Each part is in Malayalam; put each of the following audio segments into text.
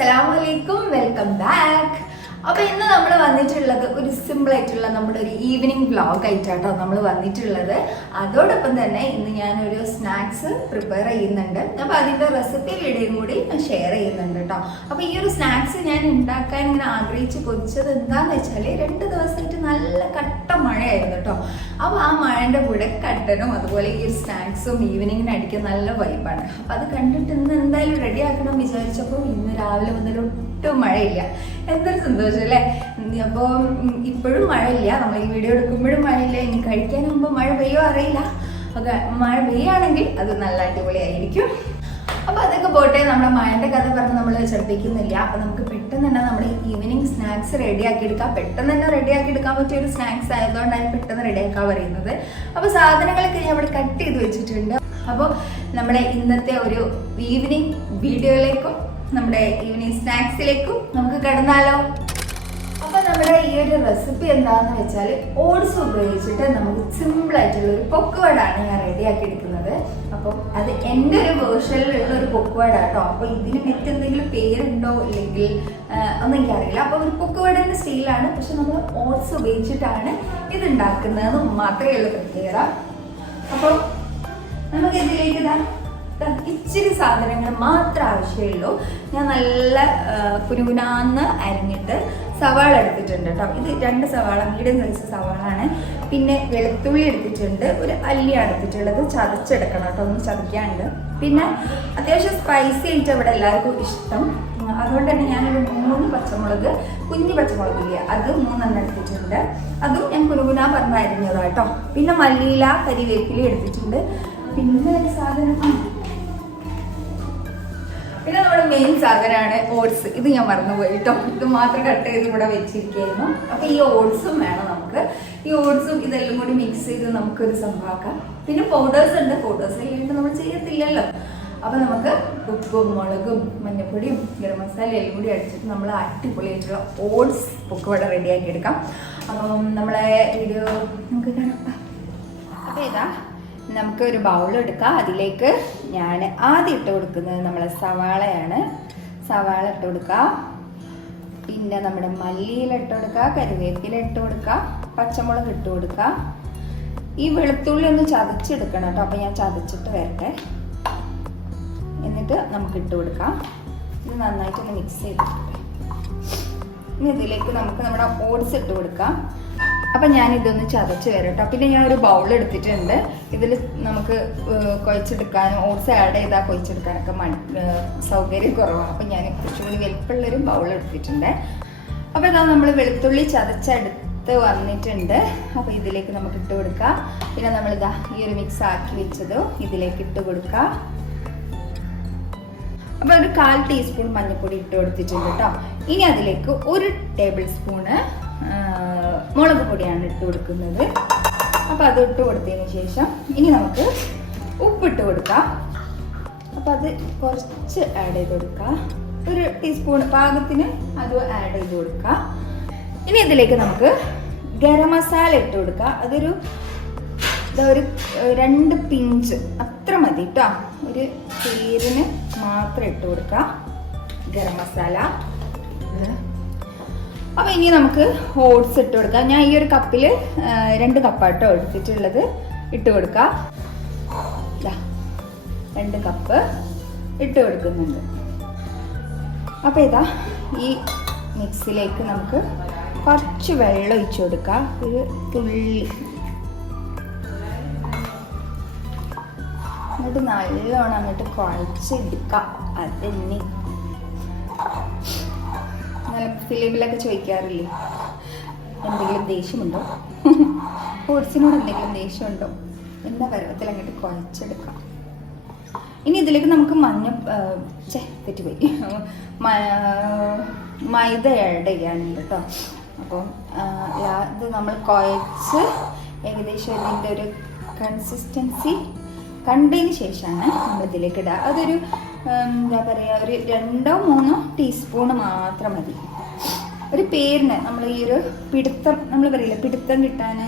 അസ്സലാമലൈക്കും വെൽക്കം ബാക്ക്. അപ്പൊ ഇന്ന് നമ്മൾ വന്നിട്ടുള്ളത് ഒരു സിമ്പിൾ ആയിട്ടുള്ള നമ്മുടെ ഒരു ഈവനിങ് വ്ലോഗ് ആയിട്ടാട്ടോ നമ്മൾ വന്നിട്ടുള്ളത്. അതോടൊപ്പം തന്നെ ഇന്ന് ഞാനൊരു സ്നാക്സ് പ്രിപ്പയർ ചെയ്യുന്നുണ്ട്. അപ്പൊ അതിന്റെ റെസിപ്പി വീഡിയോയും കൂടി ഞാൻ ഷെയർ ചെയ്യുന്നുണ്ട് കേട്ടോ അപ്പൊ ഈ ഒരു സ്നാക്സ് ഞാൻ ഉണ്ടാക്കാൻ ഇങ്ങനെ ആഗ്രഹിച്ച് കൊതിച്ചത് എന്താന്ന് വെച്ചാൽ രണ്ട് ദിവസമായിട്ട് നല്ല കട്ട മഴയായിരുന്നു കേട്ടോ അപ്പൊ ആ മഴന്റെ കൂടെ കട്ടനും അതുപോലെ ഈ ഒരു സ്നാക്സും ഈവനിങ്ങിന് അടിക്കാൻ നല്ല വൈബാണ് അപ്പൊ അത് കണ്ടിട്ട് ഇന്ന് എന്തായാലും റെഡി ആക്കണം വിചാരിച്ചപ്പോൾ ഇന്ന് രാവിലെ മുതൽ ഒട്ടും മഴയില്ല. എന്തൊരു സന്തോഷം അല്ലേ? അപ്പോൾ ഇപ്പോഴും മഴയില്ല. നമ്മൾ ഈ വീഡിയോ എടുക്കുമ്പോഴും മഴയില്ല. ഇനി കഴിക്കാൻ മുമ്പ് മഴ പെയ്യോ അറിയില്ല. ഓക്കെ മഴ പെയ്യാണെങ്കിൽ അത് നല്ല അടിപൊളിയായിരിക്കും. അപ്പോൾ അതൊക്കെ പോട്ടെ. നമ്മുടെ മഴന്റെ കഥ പറഞ്ഞ് നമ്മൾ ചെറുപ്പിക്കുന്നില്ല അപ്പോൾ നമുക്ക് പെട്ടെന്ന് തന്നെ നമ്മുടെ ഈവനിങ് സ്നാക്സ് റെഡിയാക്കി എടുക്കാം. പെട്ടെന്ന് തന്നെ റെഡിയാക്കി എടുക്കാൻ പറ്റിയ ഒരു സ്നാക്സ് ആയതുകൊണ്ടാണ് പെട്ടെന്ന് റെഡിയാക്കാൻ പറയുന്നത്. അപ്പോൾ സാധനങ്ങളൊക്കെ ഞാൻ ഇവിടെ കട്ട് ചെയ്ത് വെച്ചിട്ടുണ്ട്. അപ്പോൾ നമ്മുടെ ഇന്നത്തെ ഒരു ഈവനിങ് വീഡിയോയിലേക്കും നമ്മുടെ ഈവനിങ് സ്നാക്സിലേക്കും നമുക്ക് കിടന്നാലോ? അപ്പൊ നമ്മുടെ ഈ ഒരു റെസിപ്പി എന്താന്ന് വെച്ചാൽ ഓട്സ് ഉപയോഗിച്ചിട്ട് നമുക്ക് സിമ്പിൾ ആയിട്ടുള്ള ഒരു പൊക്കുവടാണ് ഞാൻ റെഡിയാക്കി എടുക്കുന്നത്. അപ്പം അത് എന്റെ ഒരു വേർഷനിലുള്ള ഒരു പൊക്കുവട കേട്ടോ അപ്പൊ ഇതിന് മറ്റെന്തെങ്കിലും പേരുണ്ടോ ഇല്ലെങ്കിൽ ഒന്നും എനിക്കറിയില്ല. അപ്പൊ ഒരു പൊക്കുവടന്റെ സ്റ്റീലാണ് പക്ഷെ നമ്മൾ ഓട്സ് ഉപയോഗിച്ചിട്ടാണ് ഇത് ഉണ്ടാക്കുന്നത് മാത്രമേ ഉള്ളൂ പ്രത്യേകത. അപ്പോൾ നമുക്ക് ഇതിലേക്ക് ഇതാ ഇച്ചിരി സാധനങ്ങൾ മാത്രം ആവശ്യമുള്ളൂ. ഞാൻ നല്ല കുരുകുനാന്ന് അരിഞ്ഞിട്ട് സവാള എടുത്തിട്ടുണ്ട് കേട്ടോ. ഇത് രണ്ട് സവാള മീഡിയം സൈസ് സവാളാണ് പിന്നെ വെളുത്തുള്ളി എടുത്തിട്ടുണ്ട്. ഒരു അല്ലിയാണ് എടുത്തിട്ടുള്ളത്. ചതച്ചെടുക്കണം കേട്ടോ. ഒന്ന് ചതയ്ക്കാണ്ട് പിന്നെ അത്യാവശ്യം സ്പൈസി ആയിട്ട് അവിടെ എല്ലാവർക്കും ഇഷ്ടം. അതുകൊണ്ട് തന്നെ ഞാനൊരു മൂന്ന് പച്ചമുളക് കുഞ്ഞു പച്ചമുളക് ഇല്ല അത് മൂന്നെണ്ണം എടുത്തിട്ടുണ്ട്. അതും ഞാൻ കുരുകുന പറഞ്ഞ അരിഞ്ഞതാ കേട്ടോ. പിന്നെ മല്ലിയില കരിവേപ്പില എടുത്തിട്ടുണ്ട്. പിന്നെ സാധനം. പിന്നെ നമ്മുടെ മെയിൻ സാധനമാണ് ഓട്സ് ഇത് ഞാൻ മറന്നുപോയി കേട്ടോ ഇത് മാത്രം കട്ട് ചെയ്ത് ഇവിടെ വെച്ചിരിക്കുകയായിരുന്നു. അപ്പൊ ഈ ഓട്സും വേണം നമുക്ക്. ഈ ഓട്സും ഇതെല്ലാം കൂടി മിക്സ് ചെയ്ത് നമുക്ക് ഒരു സംഭവമാക്കാം പിന്നെ പൗഡേഴ്സ് ഉണ്ട്. പൗഡേഴ്സ് ഇല്ലാണ്ട് നമ്മൾ ചെയ്യത്തില്ലല്ലോ. അപ്പൊ നമുക്ക് ഉപ്പും മുളകും മഞ്ഞപ്പൊടിയും ഗരം മസാല എല്ലാം കൂടി അടിച്ചിട്ട് നമ്മൾ അടിപൊളിയായിട്ടുള്ള ഓട്സ് പൊക്കുവട റെഡിയാക്കി എടുക്കാം. അപ്പം നമ്മളെ വീഡിയോ നമുക്ക് കാണാം. അപ്പൊ ഇതാ. നമുക്ക് ഒരു ബൗൾ എടുക്കാം. അതിലേക്ക് ഞാൻ ആദ്യം ഇട്ട് കൊടുക്കുന്നത് നമ്മളെ സവാളയാണ്. സവാള ഇട്ട് കൊടുക്കുക പിന്നെ നമ്മുടെ മല്ലിയില ഇട്ട് കൊടുക്കുക കരിവേപ്പില ഇട്ട് കൊടുക്കുക പച്ചമുളക് ഇട്ട് കൊടുക്കുക ഈ വെളുത്തുള്ളി ഒന്ന് ചതച്ചെടുക്കണം കേട്ടോ. അപ്പോൾ ഞാൻ ചതച്ചിട്ട് വരട്ടെ. എന്നിട്ട് നമുക്ക് ഇട്ട് കൊടുക്കാം. ഇത് നന്നായിട്ടൊന്ന് മിക്സ് ചെയ്തിട്ട്. ഇനി ഇതിലേക്ക് നമുക്ക് നമ്മുടെ ഓട്സ് ഇട്ട് കൊടുക്കാം. അപ്പൊ ഞാൻ ഇതൊന്ന് ചതച്ച് വരട്ടോ. പിന്നെ ഞാൻ ഒരു ബൗൾ എടുത്തിട്ടുണ്ട്. ഇതിൽ നമുക്ക് കുഴച്ചെടുക്കാനും ഓട്സ് ആഡ് ചെയ്താൽ കുഴച്ചെടുക്കാനൊക്കെ മൺ സൗകര്യം കുറവാണ്. അപ്പൊ ഞാൻ കുറച്ചുകൂടി വലിപ്പമുള്ളൊരു ബൗൾ എടുത്തിട്ടുണ്ട്. അപ്പൊ ഇതാ നമ്മൾ വെളുത്തുള്ളി ചതച്ചെടുത്ത് വന്നിട്ടുണ്ട്. അപ്പൊ ഇതിലേക്ക് നമുക്ക് ഇട്ട് കൊടുക്കാം. പിന്നെ നമ്മൾ ഇതാ ഈ ഒരു മിക്സ് ആക്കി വെച്ചതും ഇതിലേക്ക് ഇട്ട് കൊടുക്കാം. അപ്പൊ ഒരു കാൽ ടീസ്പൂൺ മഞ്ഞൾപ്പൊടി ഇട്ട് കൊടുത്തിട്ടുണ്ട് കേട്ടോ ഇനി അതിലേക്ക് ഒരു ടേബിൾ സ്പൂണ് മുളക് പൊടിയാണ് ഇട്ട് കൊടുക്കുന്നത്. അപ്പൊ അത് ഇട്ട് കൊടുത്തതിന് ശേഷം ഇനി നമുക്ക് ഉപ്പിട്ട് കൊടുക്കാം. അപ്പൊ അത് കുറച്ച് ആഡ് ചെയ്ത് കൊടുക്കാം. ഒരു ടീസ്പൂൺ പാകത്തിന് അത് ആഡ് ചെയ്ത് കൊടുക്കാം. ഇനി ഇതിലേക്ക് നമുക്ക് ഗരം മസാല ഇട്ട് കൊടുക്കാം. അതൊരു ഒരു രണ്ട് പിഞ്ച്. അത്ര മതി കേട്ടോ ഒരു പേരിന് മാത്രം ഇട്ട് കൊടുക്കാം. ഗരം മസാല. അപ്പൊ ഇനി നമുക്ക് ഓട്സ് ഇട്ട് കൊടുക്കാം. ഞാൻ ഈ ഒരു കപ്പിൽ രണ്ട് കപ്പാട്ടോ എടുത്തിട്ടുള്ളത് ഇട്ട് കൊടുക്കാം. രണ്ട് കപ്പ് ഇട്ട് കൊടുക്കുന്നുണ്ട്. അപ്പൊ ഇതാ ഈ മിക്സിലേക്ക് നമുക്ക് കുറച്ച് വെള്ളം ഒഴിച്ചു കൊടുക്കാം. ഒരു തുള്ളി. എന്നിട്ട് നല്ലോണം അങ്ങോട്ട് കുഴച്ചെടുക്കാം. നല്ല ഫിലിമിലൊക്കെ ചോദിക്കാറില്ലേ? എന്തെങ്കിലും ദേഷ്യമുണ്ടോ? ഓട്സിനോട് എന്തെങ്കിലും ദേഷ്യമുണ്ടോ? എന്താ പരുവത്തിൽ അങ്ങോട്ട് കുഴച്ചെടുക്കാം. ഇനി ഇതിലേക്ക് നമുക്ക് മഞ്ഞ ചേ ഛെ തെറ്റിപ്പോയി. മൈദ ആഡ് ചെയ്യാനുണ്ട് കേട്ടോ അപ്പം ഇത് നമ്മൾ കുഴച്ച് ഏകദേശം ഇതിന്റെ ഒരു കൺസിസ്റ്റൻസി കണ്ടതിന് ശേഷമാണ് നമ്മൾ ഇതിലേക്ക് ഇടുക. അതൊരു എന്താ പറയുക ഒരു രണ്ടോ മൂന്നോ ടീസ്പൂൺ മാത്രം മതി. ഒരു പേരിന് നമ്മൾ ഈ ഒരു പിടുത്തം നമ്മൾ പറയില്ല പിടുത്തം കിട്ടാൻ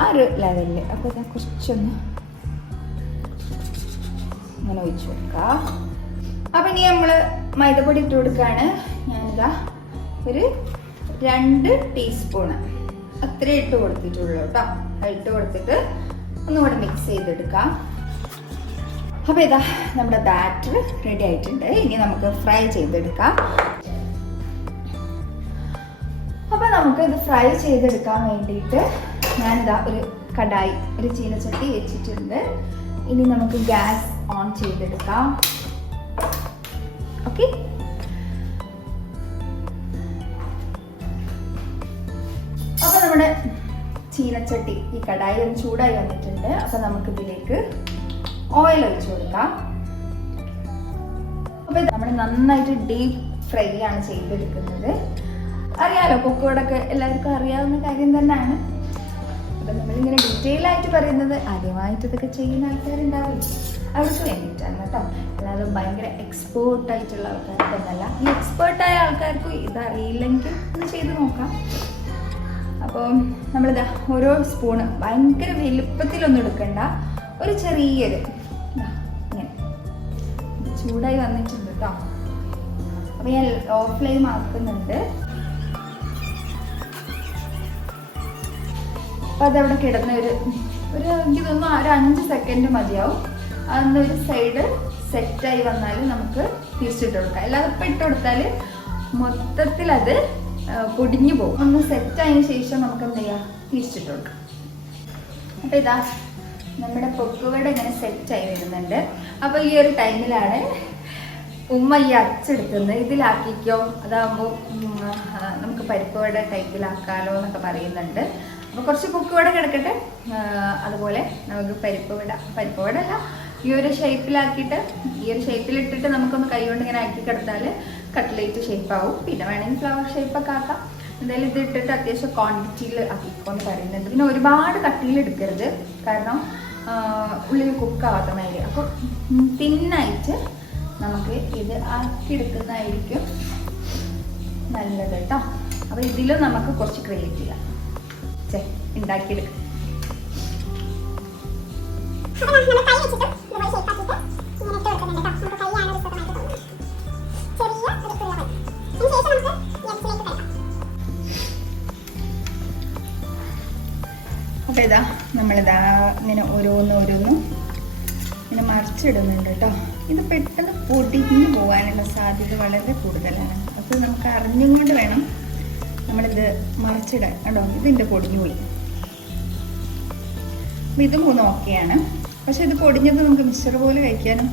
ആ ഒരു ലെവലിൽ അപ്പോൾ ഞാൻ കുറച്ചൊന്ന് അങ്ങനെ ഒഴിച്ചു കൊടുക്കാം. അപ്പം ഇനി നമ്മൾ മൈദപ്പൊടി ഇട്ട് കൊടുക്കുകയാണ് ഞാനിതാ ഒരു രണ്ട് ടീസ്പൂണ്. അത്രേ ഇട്ട് കൊടുത്തിട്ടുള്ളൂ കേട്ടോ. ഇട്ട് കൊടുത്തിട്ട് ഒന്നുകൂടെ മിക്സ് ചെയ്തെടുക്കാം. അപ്പോൾ ഇതാ നമ്മുടെ ബാറ്റർ റെഡി ആയിട്ടുണ്ട്. ഇനി നമുക്ക് ഫ്രൈ ചെയ്തെടുക്കാം. അപ്പോൾ നമുക്ക് ഇത് ഫ്രൈ ചെയ്തെടുക്കാൻ വേണ്ടിയിട്ട് ഞാനിതാ ഒരു കടായി ഒരു ചീനച്ചട്ടി വെച്ചിട്ടുണ്ട്. ഇനി നമുക്ക് ഗ്യാസ് ഓൺ ചെയ്തെടുക്കാം. ഓക്കെ അപ്പോൾ നമ്മുടെ ചീനച്ചട്ടി ഈ കടായി ഒന്ന് ചൂടായി വന്നിട്ടുണ്ട്. അപ്പോൾ നമുക്ക് ഇതിലേക്ക് ഓയിൽ ഒഴിച്ചു കൊടുക്കാം. അപ്പോൾ നമ്മൾ നന്നായിട്ട് ഡീപ് ഫ്രൈ ആണ് ചെയ്തെടുക്കുന്നത്. അറിയാലോ പൊക്കോടൊക്കെ എല്ലാവർക്കും അറിയാവുന്ന കാര്യം തന്നെയാണ്. അപ്പം നമ്മളിങ്ങനെ ഡീറ്റെയിൽ ആയിട്ട് പറയുന്നത് ആദ്യമായിട്ട് ഇതൊക്കെ ചെയ്യുന്ന ആൾക്കാരുണ്ടാവില്ല? അവർക്ക് വേണ്ടിയിട്ടാണ് കേട്ടോ. എല്ലാവരും ഭയങ്കര എക്സ്പേർട്ട് ആയിട്ടുള്ള ആൾക്കാർക്കൊന്നല്ല ഈ എക്സ്പേർട്ടായ ആൾക്കാർക്ക് ഇതറിയില്ലെങ്കിൽ ഒന്ന് ചെയ്ത് നോക്കാം. അപ്പോൾ നമ്മളിതാ ഓരോ സ്പൂണ് ഭയങ്കര വലുപ്പത്തിലൊന്നും എടുക്കണ്ട. ഒരു ചെറിയൊരു ചൂടായി വന്നിട്ടുണ്ട് കേട്ടോ അപ്പോൾ ഞാൻ ഓഫ് ഫ്ലെയിം ആക്കുന്നുണ്ട് അപ്പോൾ അതവിടെ കിടന്ന ഒരു ഒരു എനിക്ക് തോന്നുന്നു ഒരു അഞ്ച് സെക്കൻഡ് മതിയാവും. അതൊന്ന് ഒരു സൈഡ് സെറ്റായി വന്നാൽ നമുക്ക് തിരിച്ചിട്ട് കൊടുക്കാം. അല്ലാതെ ഇപ്പം ഇട്ട് കൊടുത്താൽ മൊത്തത്തിൽ അത് പൊടിഞ്ഞു പോകും. ഒന്ന് സെറ്റായതിനു ശേഷം നമുക്ക് എന്ത് ചെയ്യാം? തിരിച്ചിട്ട് കൊടുക്കാം. അപ്പോൾ ഇതാ. നമ്മുടെ പൊക്കുവട ഇങ്ങനെ സെറ്റായി വരുന്നുണ്ട്. അപ്പോൾ ഈ ഒരു ടൈമിലാണ് ഉമ്മ ഈ അച്ചെടുക്കുന്നത് ഇതിലാക്കിക്കോ? അതാകുമ്പോൾ നമുക്ക് പരിപ്പുവട ടൈപ്പിലാക്കാലോ എന്നൊക്കെ പറയുന്നുണ്ട്. അപ്പോൾ കുറച്ച് പൊക്കുവട കിടക്കട്ടെ. അതുപോലെ നമുക്ക് പരിപ്പുവട പരിപ്പുവട പരിപ്പ് വട അല്ല ഈ ഒരു ഷേപ്പിലാക്കിയിട്ട് ഈ ഒരു ഷേപ്പിലിട്ടിട്ട് നമുക്കൊന്ന് കൈ കൊണ്ട് ഇങ്ങനെ ആക്കി കിടത്താൽ കട്ട്ലേറ്റ് ഷേപ്പാവും പിന്നെ വേണമെങ്കിൽ ഫ്ലവർ ഷേപ്പൊക്കെ ആക്കാം. എന്തായാലും ഇത് ഇട്ടിട്ട് അത്യാവശ്യം ക്വാണ്ടിറ്റിയിൽ ആക്കിക്കോന്ന് പറയുന്നുണ്ട്. പിന്നെ ഒരുപാട് കട്ടിയിൽ എടുക്കരുത്. കാരണം ഉള്ളിൽ കുക്കാവാത്ത മൈലി അപ്പോൾ തിന്നായിട്ട് നമുക്ക് ഇത് ആക്കിയെടുക്കുന്നതായിരിക്കും നല്ലത് കേട്ടോ. അപ്പോൾ ഇതിലും നമുക്ക് കുറച്ച് ക്രിയേറ്റ് ചെയ്യാം. ചേ ഉണ്ടാക്കിയെടുക്കാം അപ്പോൾ ഇതാ നമ്മളിതാ ഇങ്ങനെ ഓരോന്ന് ഓരോന്ന് ഇങ്ങനെ മറിച്ചിടുന്നുണ്ട് കേട്ടോ. ഇത് പെട്ടെന്ന് പൊടിഞ്ഞു പോകാനുള്ള സാധ്യത വളരെ കൂടുതലാണ്. അപ്പോൾ നമുക്ക് അറിഞ്ഞുകൊണ്ട് വേണം നമ്മളിത് മറിച്ചിടാൻ. കേട്ടോ ഇതിന്റെ പൊടിഞ്ഞു പോയി. അപ്പം ഇത് മൂന്നും ഓക്കെയാണ് പക്ഷെ ഇത് പൊടിഞ്ഞത് നമുക്ക് മിക്സർ പോലെ കഴിക്കാനും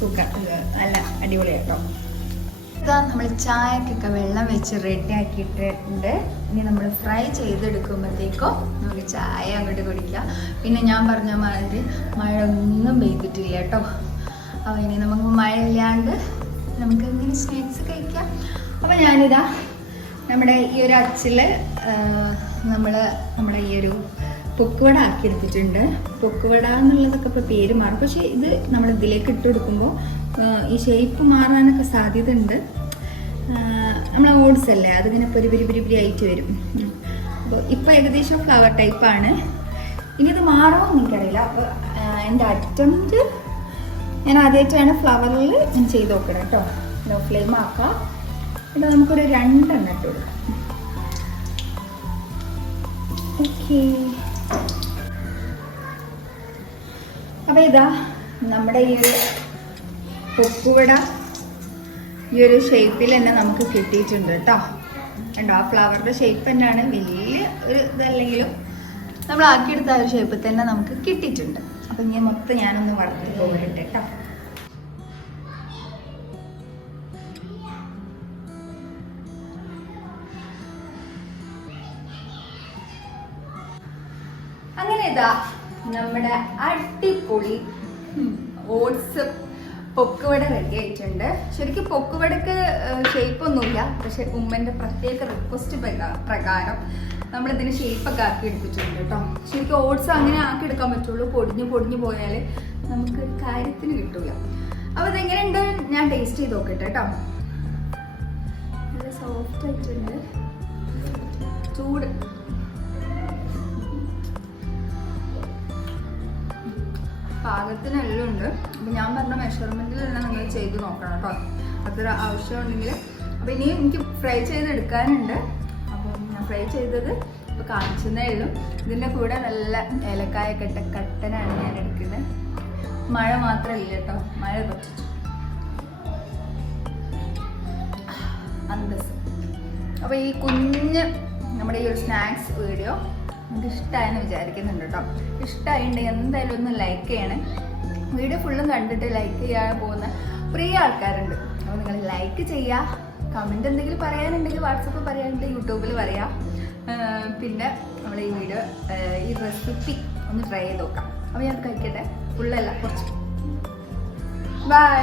സുഖം. നല്ല അടിപൊളിയാട്ടോ. ഇതാ നമ്മൾ ചായക്കൊക്കെ വെള്ളം വെച്ച് റെഡി ആക്കിയിട്ടുണ്ട്. ഇനി നമ്മൾ ഫ്രൈ ചെയ്തെടുക്കുമ്പോഴത്തേക്കും നമുക്ക് ചായ അങ്ങോട്ട് കുടിക്കാം. പിന്നെ ഞാൻ പറഞ്ഞ മാതിരി മഴ ഒന്നും പെയ്തിട്ടില്ല കേട്ടോ. അപ്പോൾ ഇനി നമുക്ക് മഴ ഇല്ലാണ്ട് നമുക്ക് എന്തെങ്കിലും സ്നാക്സ് കഴിക്കാം. അപ്പോൾ ഞാനിതാ നമ്മുടെ ഈ ഒരു അച്ചിൽ നമ്മൾ നമ്മുടെ ഈ ഒരു പൊക്കുവട ആക്കി എടുത്തിട്ടുണ്ട് പൊക്കുവട എന്നുള്ളതൊക്കെ ഇപ്പോൾ പേര് മാറും. പക്ഷേ ഇത് നമ്മൾ ഇതിലേക്ക് ഇട്ട് കൊടുക്കുമ്പോൾ ഈ ഷേപ്പ് മാറാനൊക്കെ സാധ്യത ഉണ്ട് നമ്മൾ ഓട്സ് അല്ലേ അതിങ്ങനെ പൊരി പൊരി പൊരി പൊരി ആയിട്ട് വരും. അപ്പോൾ ഇപ്പോൾ ഏകദേശം ഫ്ലവർ ടൈപ്പാണ് ഇനി ഇത് മാറുമോ എനിക്കറിയില്ല. അപ്പോൾ എന്റെ അറ്റംപ്റ്റ് ഞാൻ ആദ്യമായിട്ടാണ് ഫ്ലവറിൽ ഞാൻ ചെയ്ത് നോക്കണം കേട്ടോ. ലോ ഫ്ലെയിം ആക്കാം. ഇവിടെ നമുക്കൊരു രണ്ടെണ്ണം ഇട്ട് കൊടുക്കാം. ഓക്കേ അപ്പൊ ഇതാ നമ്മുടെ ഈ ഒരു പൊക്കുവട ഈ ഒരു ഷേപ്പിൽ തന്നെ നമുക്ക് കിട്ടിയിട്ടുണ്ട് കേട്ടോ. കണ്ടോ ആ ഫ്ലവറിന്റെ ഷേപ്പ് തന്നെയാണ്. വലിയ ഒരു ഇതല്ലെങ്കിലും നമ്മൾ ആക്കിയെടുത്ത ആ ഒരു ഷേപ്പ് തന്നെ നമുക്ക് കിട്ടിയിട്ടുണ്ട്. അപ്പൊ ഇനി മൊത്തം ഞാനൊന്ന് വളർത്തി പോകട്ടെ കേട്ടോ. ഇതാ നമ്മുടെ അടിപൊളി ഓട്സ് പൊക്കുവട റെഡി ആയിട്ടുണ്ട്. ശരിക്കും പൊക്കുവടക്ക് ഷേപ്പ് ഒന്നുമില്ല. പക്ഷെ ഉമ്മന്റെ പ്രത്യേക റിക്വസ്റ്റ് പ്രകാരം നമ്മൾ ഇതിന് ഷേപ്പൊക്കെ ആക്കി എടുത്തിട്ടുണ്ട് കേട്ടോ. ശരിക്കും ഓട്സ് അങ്ങനെ ആക്കി എടുക്കാൻ പറ്റുള്ളൂ. പൊടിഞ്ഞു പൊടിഞ്ഞു പോയാൽ നമുക്ക് കാര്യത്തിന് കിട്ടൂല. അപ്പോൾ ഇതെങ്ങനെയുണ്ട്? ഞാൻ ടേസ്റ്റ് ചെയ്ത് നോക്കട്ടെ കേട്ടോ. നല്ല സോഫ്റ്റ് ആയിട്ടുണ്ട്. ചൂട്. പാകത്തിനെല്ലാം ഉണ്ട്. അപ്പം ഞാൻ പറഞ്ഞ മെഷർമെന്റിൽ തന്നെ നിങ്ങൾ ചെയ്ത് നോക്കണം കേട്ടോ അത്ര ആവശ്യമുണ്ടെങ്കിൽ. അപ്പോൾ ഇനിയും എനിക്ക് ഫ്രൈ ചെയ്തെടുക്കാനുണ്ട് അപ്പം ഞാൻ ഫ്രൈ ചെയ്തത് ഇപ്പോൾ കാണിച്ചതേ ഉള്ളൂ. ഇതിന്റെ കൂടെ നല്ല ഏലക്കായ കെട്ട കട്ടനാണ് ഞാൻ എടുക്കുന്നത്. മഴ മാത്രമല്ല കേട്ടോ മഴ കുറച്ചു. അന്തസ് അപ്പോൾ ഈ കുഞ്ഞ് നമ്മുടെ ഈ ഒരു സ്നാക്സ് വീഡിയോ നിങ്ങൾക്ക് ഇഷ്ടമായെന്ന് വിചാരിക്കുന്നുണ്ട് കേട്ടോ ഇഷ്ടമായിട്ടുണ്ടെങ്കിൽ എന്തായാലും ഒന്ന് ലൈക്ക് ചെയ്യണേ. വീഡിയോ ഫുള്ളും കണ്ടിട്ട് ലൈക്ക് ചെയ്യാൻ പോകുന്ന പ്രിയ ആൾക്കാരുണ്ട്. അപ്പോൾ നിങ്ങൾ ലൈക്ക് ചെയ്യുക കമന്റ് എന്തെങ്കിലും പറയാനുണ്ടെങ്കിൽ വാട്സപ്പ് പറയാനുണ്ടെങ്കിൽ യൂട്യൂബിൽ പറയാം. പിന്നെ നമ്മൾ ഈ വീഡിയോ ഈ റെസിപ്പി ഒന്ന് ട്രൈ ചെയ്ത് നോക്കാം. അപ്പോൾ ഞാൻ കഴിക്കട്ടെ. ഫുള്ളല്ല കുറച്ച്. ബൈ